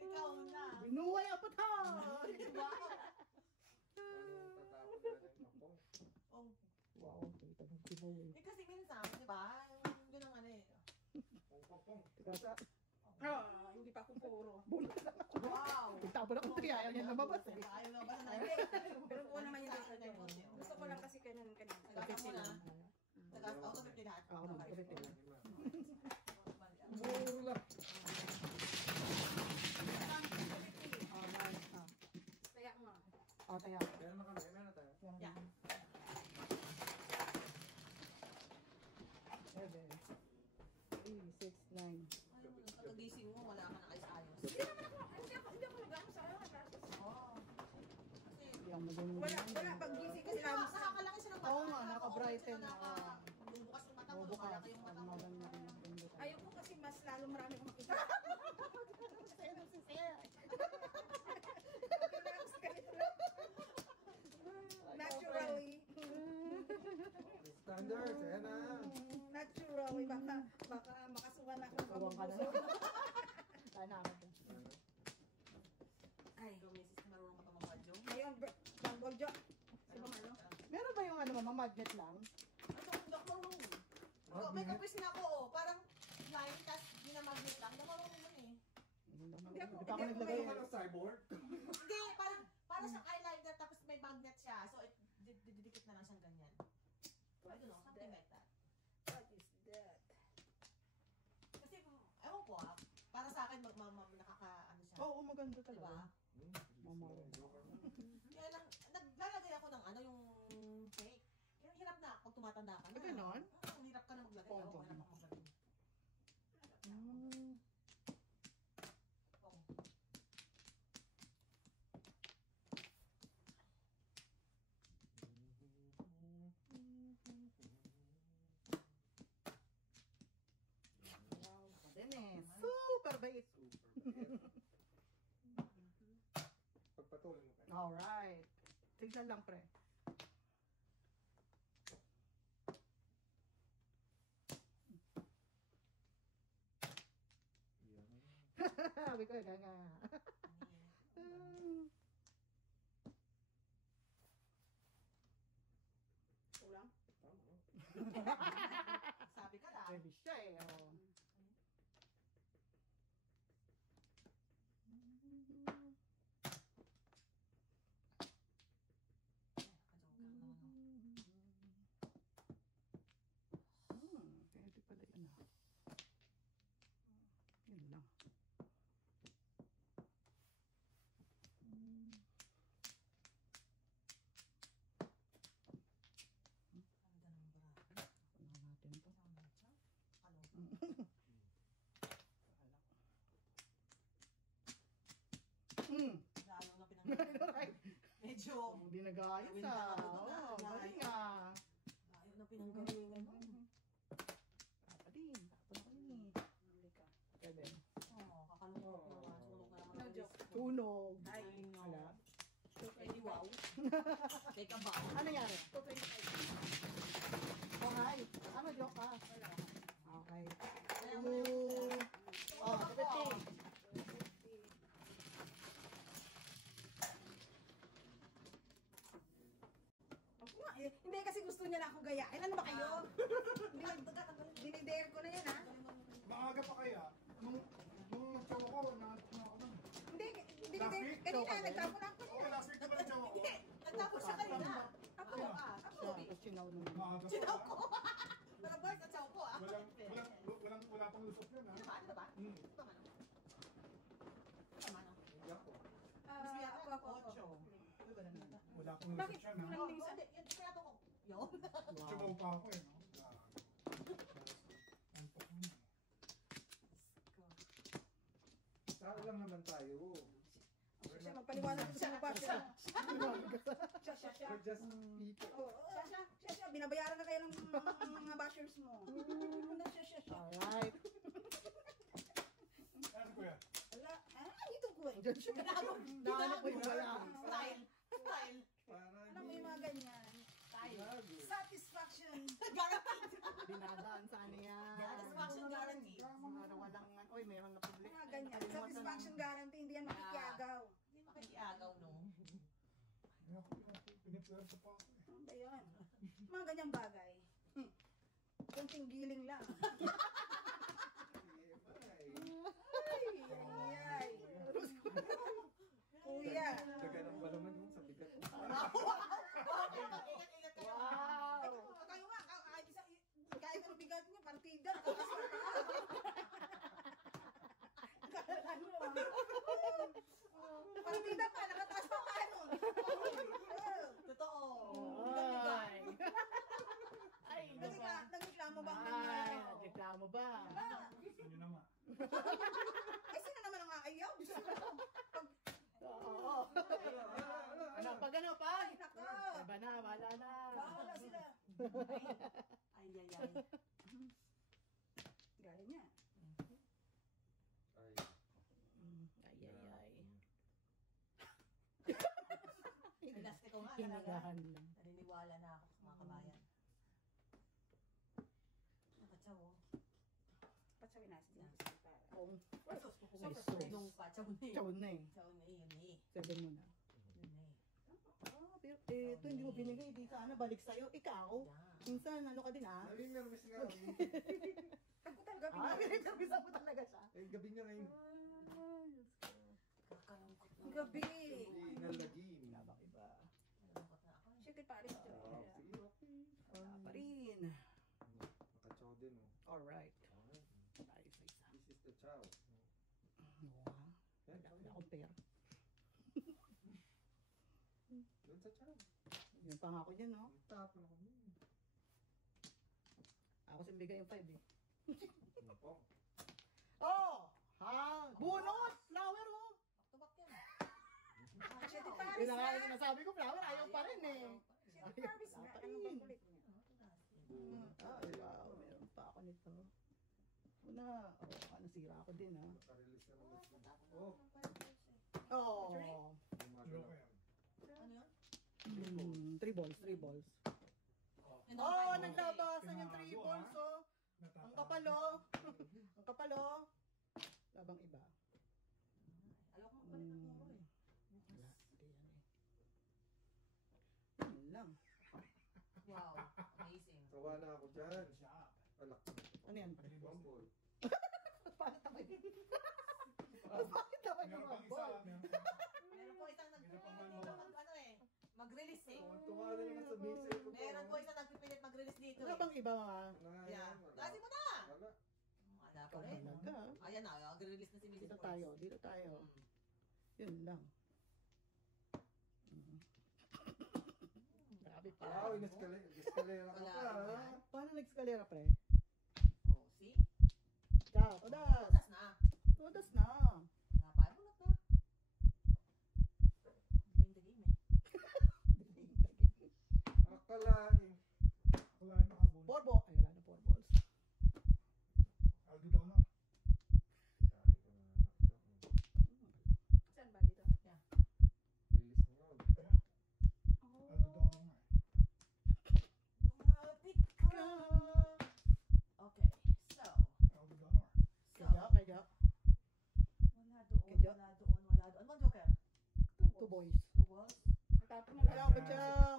Ikaw na! Binuhay ang patay! Wow! Tatapos na rin ako. Oh. Wow, kita mo binuhay. Eh kasi minsan, di ba? Yun ang ano eh. Pong. Kasa, Hindi pa ako puro. Wow! itapon akong 3, ayaw niya lumabas eh. Ayaw na ba na Pero buo naman yung dito ko. Gusto ko lang kasi kanun kanun. Tagas mo na. Tagas, auto 50 lahat. Ako naman, kasi tingnan. Muro lang. Oh, nice. Kaya mo. Oh, tayo. Meron na kami. Meron na tayo. Yeah. 7, 3, 6, 9. Pagkagising mo, wala ka na ayos-ayos. Hindi ako nag-ano sa araw. Oo. Kasi, Hindi ako magandang. Wala. Pag gising kasi kasi namin sa... nakakalaki siya ng mata. Oo nga, naka-brighten. Bubukas yung mata mo, Bubukas. malaki yung mata mo. Ayaw ko kasi mas lalo marami akong makita. Naturally. Standards. Ayan na. Naturally. Baka makasuhan ako ng Kawang ka na. puso. naman, magnet lang. Ito, hindi ako marunong. May kapis na ako, oh. Parang line, tas ginamagnet lang. Hindi ako marunong yun eh. Hindi ako- pa ako hindi ako naglagay. Ano ka ng cyborg? Hindi, para sa eyeliner, tapos may magnet siya. So, didikit na lang siyang ganyan. I don't know, something like that. What is that? Kasi, ewan ko ah, para sa akin, nakaka-ano siya. Oo, maganda Diba? talaga. Mamaro. Kaya lang, naglalagay ako ng ano, yung fake. Yung hirap na pag tumatanda ka na. Ah, ganon? Ang hirap ka na maglagay. Oo, Oo, ganon. hirap ako maglagay. Mm. Oo. Wow, Dennis. Super bait. Pagpatuloy mo kayo. Alright. Tignan lang, pre. Sabi ko, gaga. Ulang? Sabi ka lang. Baby siya eh. Oh. Pwede pala yun ah. Yun lang. Ano natin to? Lalo na pinanggalingan. Medyo, Hindi nag-aayos Gawin ah. na ako Oo, doon, ah. galing ah. lalo na pinanggalingan mo. Papadin. Tapon ako ni. Pwede. Oo, kakalungkot naman. Sunog na naman. No ang joke. list ko. Tunog. Ay, no. Wala. Eh, di wow. Take a bow. Ano nangyari? 225. Oh, hi. Ano, joke ka? Okay. Kaya mo na yung Oh, 50. Ako nga, hindi kasi gusto niya na ako gayahin. Ano ba kayo? Dinidare ko na yan ha. Maaga pa kaya? Nung nag-chow ako, nakatuna ako nun. Hindi, Last dinidare. week? Kanina, nagtapon ako Oo, niya. last week naman nag-chow ako. Nagtapos siya kanina. Ako Ano? ka. Ako Siya, ka. tapos sinaw naman. Maaga pa. Sinaw ko. Pero boys, natsaw ko ah. Wala pang lusot yun ha. Ano ba? Ano ba? Hmm. Ito man. Ito man. Hindi ako. Ako. Wala pang lusot Bakit? yan ha. Walang lisa. Yan, kaya to ko. Yun. Chow pa ako eh. No? Antok mo na. Saan lang naman tayo? Siya, magpaliwanag ko sa mga basher. Siya. We're just people. Oo, siya. Binabayaran na kayo ng mga bashers mo. Ano siya. Alright. Ano kuya? Wala. Ito ko eh. Diyan siya. Nahanap ko yung wala. Style. Style. Alam mo yung mga ganyan. Style. Satisfaction. Guaranteed. Dinadaan sana yan. Satisfaction guaranteed. Para walang, oy, meron na public. Mga ganyan. Satisfaction guarantee. Hindi yan makikiagaw. Hindi makikiagaw, no? Hindi ako pinipwersa pa ako eh. Ano ba yan? Mga ganyang bagay. Kunting giling lang. Ay. Kuya. Daganang ba naman yung sa bigat? Ingat-ingat kayo. Wow! Kayo nga. Kahit ang bigat niya, partida. Ano naman? Partida pa. Nakataas pa ka nun. Totoo. Ay! Ay, Nagreklamo ba ang Ay, nangyari? reklamo ba? Gusto nyo naman. Eh, sino naman ang aayaw? Oo. Ano, pag ano, pag? Ay, nako. Iba na, wala na. Bahala sila. Ay. Gaya niya. Ay. Ay, ay, ay. Pinaste ko nga talaga. Hinagahan lang. Naniniwala na ako sa mga kabayan. Nakatsaw oh. Patsawin natin yan. Kung Super fresh. Nung patsaw na eh. Chow na eh. Patsaw na eh, yun eh. 7 mo na. Yun eh. Oh, pero Eh, ito hindi mo binigay, di sana balik sa'yo. Ikaw, Yeah. minsan ano ka din ah. Nami-nervous nga ako. Ako talaga Ah, pinag- pinagsabi mo talaga siya. Eh, gabi niya ngayon. Kakalungkot na. Ang gabi. Hindi nalagin. Labang iba. Kalungkot na ako. Siyempre Paris Joy. Ah, sige, okay. Wala pa rin. Nakachow din, oh. Alright. Alright. Tayo sa isa. This is the chow. Oo ha. Yan, Wala akong pair. doon sa chow. Yun pa nga ako dyan, no? Ang tapon ako. Ako simbigay yung 5 eh. Napong. Oh! Ha? Bunot! Flower oh! Tubak yan. Siyempre Yun Paris na nga na. yung sinasabi ko, flower, ayaw pa rin eh. Siyempre Paris na. Ano bang kulit niya? Ay, wow, meron pa ako nito. Una, nasira ako din ha. Naka-release na naman siya. Oh, Oh! gumagalaw. Ano yun? 3 balls, 3 balls. Yun Oh, ang five. naglabasan yung 3 balls oh! Ang kapalo! Ang kapalo! Labang iba. Ayoko magpalit ng puro eh. Wala, hindi yan eh. Yun lang. Wow, amazing. Sawa na ako dyan. Alak. Ano yan? One ball. Paano tamay? Bakit tamay yung mga ball? Meron po isang nagpipilit dito ano eh. Mag-release eh. Tuwa na naman sa base ko. Meron po isang nagpipilit mag-release dito Wala eh. bang iba mga? Yeah. Lasi mo na! Wala. Wala pa rin. Talaga. Ayan na, mag-release na si Mrs. Dito Boyce. tayo, dito tayo. Yun lang. Grabe pa. Wow, inescalera ka Wala pa. rin ha? yan. Paano nag-escalera pre? Oh, see? Ciao, todas! Butas na. Todas na! Napabunot na. Playing the game eh. Akalain. Porbo! Ay, wala na 4 balls. Saan ba dito? Bilis niyo. Mapit ka. Okay, so. Kaya, kaya. Wala doon, Kaya? wala doon, wala doon. Ano bang joker? 2 boys. Two balls? Natapon na Pachaw, lang. pachaw!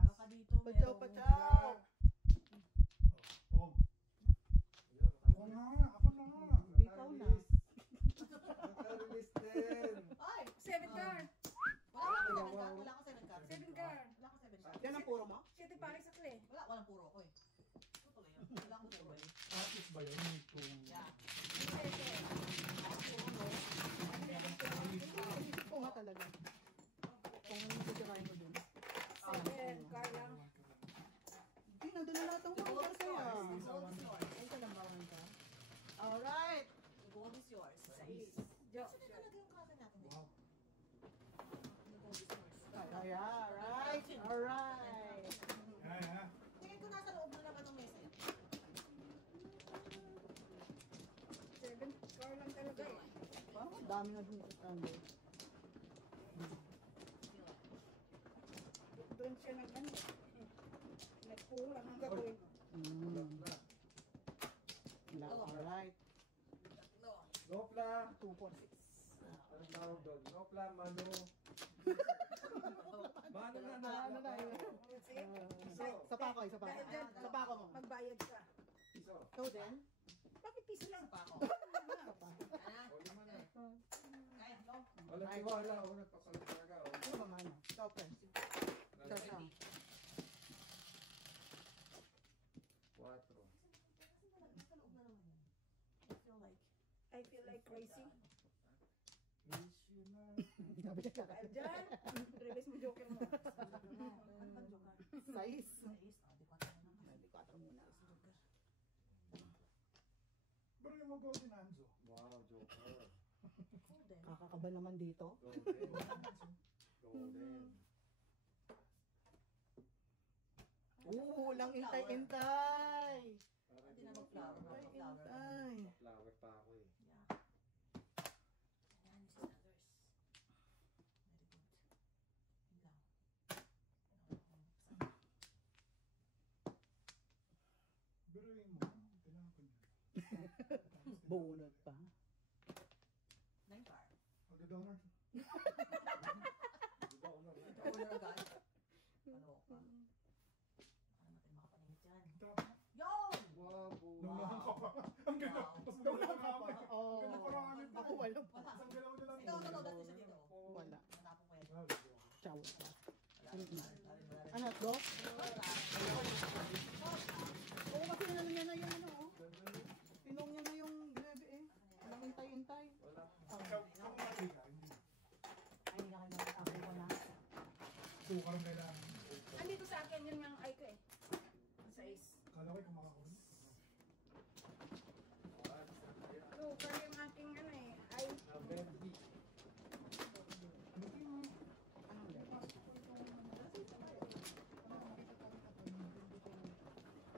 Baka dito Pachaw, merong- pachaw! Bitaw na. Naka-release din. Ay! 7 car. Wala akong 7 card. Wala akong 7 card. 7 car. Wala akong 7 card. Yan ang puro mo? Siyempre Paris sa clay. Wala, walang puro ko eh. Tutuloy yun. Wala akong 7. Yeah. Oo nga talaga. Kung ano sisirahin mo dun. 7 car lang. Hindi, nandun na lahat ng The gold mga is kaya. yours. The gold is yours. Ay, kalambawan ka. Alright! The gold is yours. Jo. Kasi talaga yung kasa natin eh. The gold is yours. Kaya, alright! Alright! Tingin ko nasa loob na naman ng mesa yan. 7 car lang talaga eh. Parang ang dami na dun sa standard. Doon siya nag-ano. Nagkulang ang gagawin mo. Wala, alright. No. Nopla. 2, 4, 6. Anong tawag doon? Nopla, mano. Mano na na. Ano na yun? Sa pako, isa pa. Dahil dyan, Sa pako mo. magbayad ka. Iso. Ikaw din? Bakit piso lang? Pa ako. Isa pa. Ano? O, lima na. Kaya, no? Wala tiwala. O, nagpasalit talaga. O. Ano ba man? Ikaw, friend. Ikaw siya. 4. Kasi nasa loob na naman yan. I feel like. I feel like crazy. Sabi niya Dahil dyan, release mo joker mo. Ano bang joker? Size. Sais. Oh, di ko alam na. Hindi ko alam muna. Wow, Joker. Golden. Kakakaba naman dito. Golden. Golden. Lang intay-intay. Parang Hindi na mag-flower. Mag-flower. Intay. flower pa ako eh. Yeah. Ayan, Mrs. Others. Very good. Yun lang. Bunot pa. 9 car. Di ba, una na? shower ka. Wala na. Ano, hotdog? Oo, kasi ano niya na yung ano, oh. Pinom niya na yung grebe eh. Walang hintay-hintay. Wala. Ay, Ay, hindi na kayo makakapin ko na. Sukar ang kailangan. Andito sa akin yun yung ay ko eh. Sa is. Kala ko kumakakon. Sugar yung aking ano eh. Ay.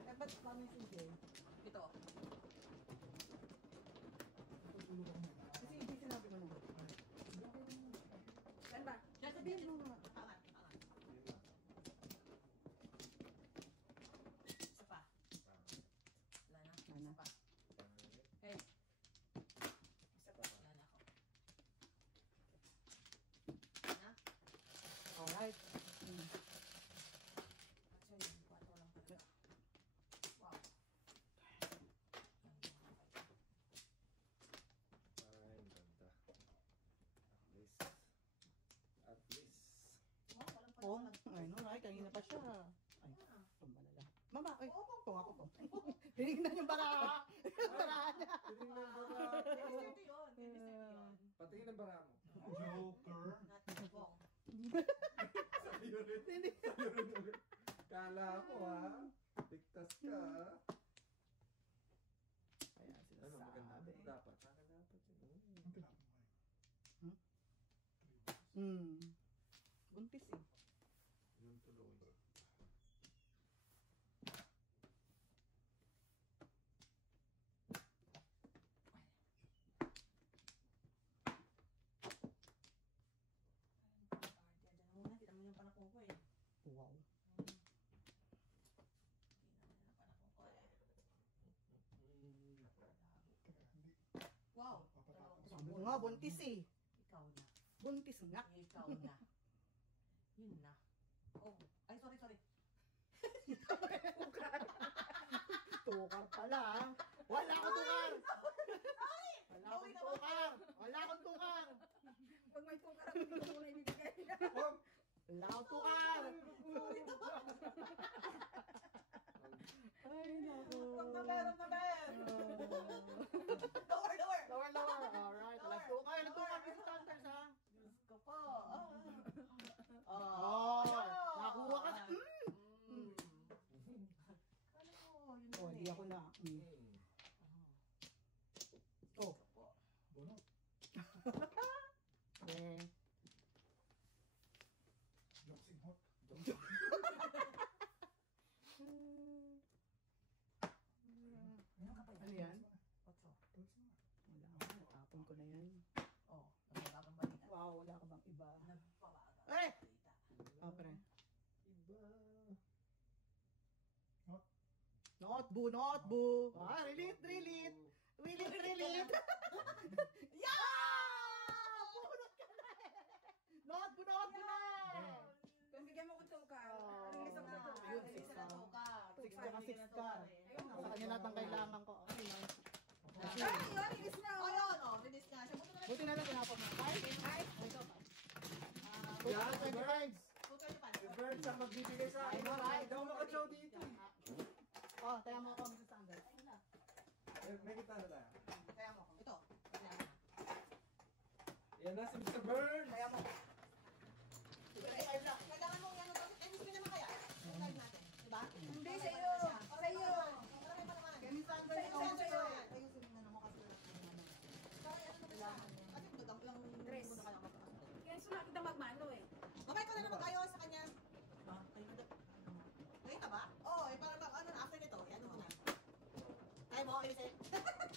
Dapat kami sige. Ito. kasi hindi sinabi mo naman. Saan ba? Diyan sabihin mo nga. Angat. Isa pa. Wala na. Wala na. Isa pa. Hey. Isa pa. Wala na ako. Wala na? Alright. Actually, kwarto lang pala. Wow. Ay, ganda. At least. Wow, walang Oh, pala. ay no, ay, kanina pa siya. Ay, tumalala. Mama, ay, Oo, kung ako to. Tinignan yung bara. Yung bara niya. Tingnan mo ba? Dessert yun. Dessert yun. Patingin ang bara mo. Joker. Not bong. Sa'yo rin. Sa'yo rin ulit. Kala ko ha. Piktas ka ha. Kaya Ano, maganda. sinasabi. Dapat. Dapat yun. Ang tinapon ko eh. Buntis eh. Yun tuloy. Diyan muna. Kita mo yung panakong ko eh. Wow. Wow. Papatapos. Sabi ko nga, buntis eh. Ikaw na. Buntis nga. Ikaw na. Yun na. Oh. Ay, sorry. Tukar pala ah. Wala akong tukar. Wala akong tukar. Wala akong tukar. Pag may tukar ako, hindi ko muna ibibigay. Wala akong tukar. Ay, naku. Rock na bear. Lower. Lower. Alright. Walang tukar. Walang tukar. Mrs. Sanders ha. Diyos ko po. Oh. Nakuha ka. Kala ko, yun Oh, na hindi ako na. Oh. Bunot. Eh. Joksing hot. Ano yan? Otso. Wala ako. Natapon ko na yan. Oh, nagbabagang balita. Wow, wala ka bang iba? Nagbabagang Eh! balita. Oh, pre. Iba. Notbu. Ah, relate. Relate. Yeah! Bunot ka na eh! Notbu na eh! Kung bigyan mo ko tukar. Oh. Ang isang sa tukar. Yun, Ay, six isa ka. na to ka. Six ka, six ka. Sa kanya lahat ng kailangan ko. Okay lang. Ay, yun, inis na. Oh, yun. Oh, release nga siya. Buti na lang tinapon mo. Five? Ay, Yan, 25. Tutor niyo pa. Birds ang magbibigay sa akin. Alright. Ikaw makachow dito. Oh, tayo mo ako, Mrs. Sanders. May kita na tayo. Tayo mo ako. Ito. Yan na si Mr. Bird. Tayo mo. Kailangan mo yan. Eh, gusto naman kaya. Yung live natin. Diba? hindi sa'yo. Sa'yo. Marami pa naman. Kay Miss Sanders. Sa'yo. Ayusin mo na mo kasi. Sorry, ano naman siya? Kasi magdadang lang Dress. muna ka lang mag-ano. Kaya sunod kita magmano eh. Mamaya ko na naman kayo sa kanya. Ba? Kayo na Nakita ba? Oo, eh para ano na after nito, ano mo na. Tayo mo, ayos eh.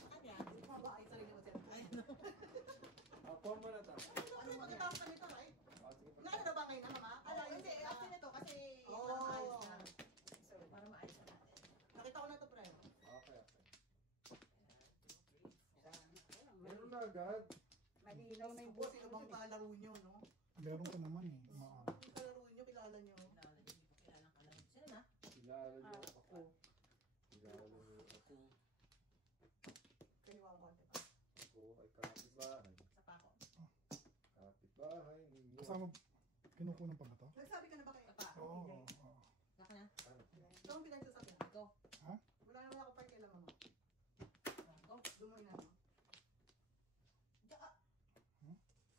Ano yan? Maba, ay sarili mo siya. Ayun. Form mo na tayo. Ano magkatapos na nito, right? Sige pa. Naano na ba ngayon na, mama? Hindi, after nito kasi Oh. para maayos na. So, para maayos na natin. Nakita ko na to, pre. Okay. Meron na agad. Malinaw na yung buo. Sino bang kalaro nyo, no? Meron ko naman eh. Maano. Yung kalaro nyo, kilala nyo. Kilala niyo, hindi ko kilalang kalang. Sino na? Kilala niyo ako. Kilala niyo ako. Kaya ako konti pa. Ako ay kapitbahay. Sa pa ako. Kapitbahay ninyo. Kasama, Kinukunan pa ba to? Nagsabi ka na ba kay Pa. Oo. DJ? Oo. Naka na. Ito ang pinagsasabi. Ito. Ha? Wala naman ako pakialam mo. Ito. Dumoy na mo.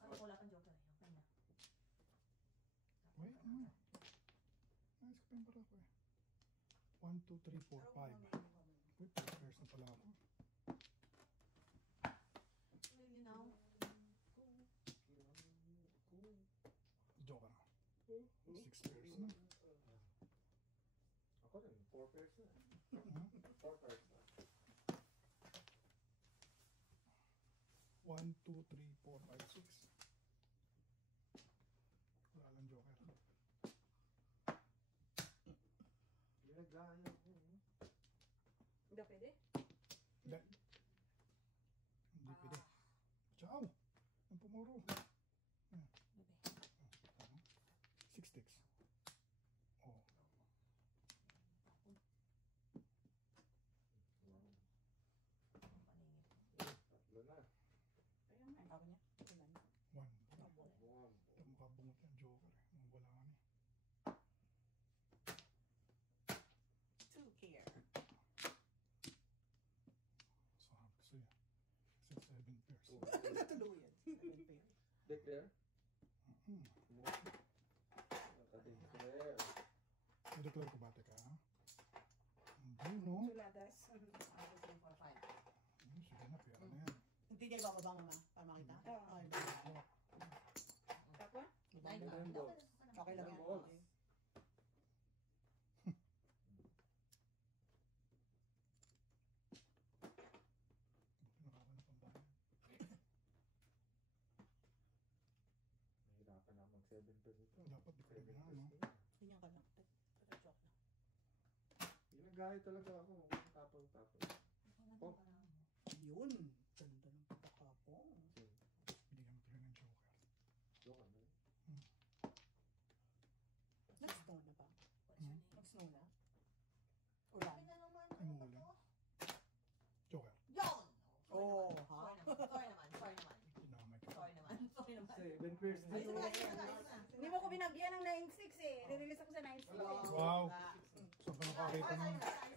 Ano ko wala pang joker. Yung kanya. Wait, ano? Nais ko pa yung barako eh. 1, 2, 3, 4, 5. Wait, 4 pairs na pala ako. You know. Joker. 6 pairs na. Ako rin, 4 pairs na. Hmm? 4 pairs na. 1, 2, 3, 4, 5, 6. Wala lang joker. Ginagaya ko. Hindi pwede? Hindi. Hindi pwede. Ciao! Ang pumuro. Tama. 6 sticks. Oh. Tatlo na. Ayun nga. Ako niya. Ilan? 1. Buwan. Makabungot yung joker eh. Nung wala kami. 2 care. Sabi ko sa'yo. 6, 7 pairs. Natuluyan. 7 pair. Declare? Hmm. Nakadeclare. I-declare ko ba teka ha? Hindi no? Chuladas. 1, 2, 3, 4, 5. Sige na, pera na yan. Hindi kayo bababa mama. Para makita. Oo. Okay. Tapos? Nine. Nine balls. Okay lang Nine yan. balls. Okay. Buti nakawan pang bahay. Nahirapan ako mag 7 pairs ito. Dapat di ko rin na, no? Ganyan ka lang. Joke lang. Ginagaya talaga ako. Tapang-tapang. Oh. Yun. Ganda ng pagkakapong. Binigyan mo tuloy ng joker. Joke ano yun? Nag-snow na ba? Hmm? Nag-snow na? Ulan? Ay, muulan. Joker. Yun! Oh, Sorry ha? naman. Sorry naman. Sorry naman. Kinamay ka. Sorry naman. Sorry naman. 7 pairs Ayos dito. na, ayos na, ayos na. Hindi mo ko binagyan ng 9-6 eh. Nirelease ako sa 9-6 eh. Wow! Ah. Saan ka nakakita ng Ayos na, ayos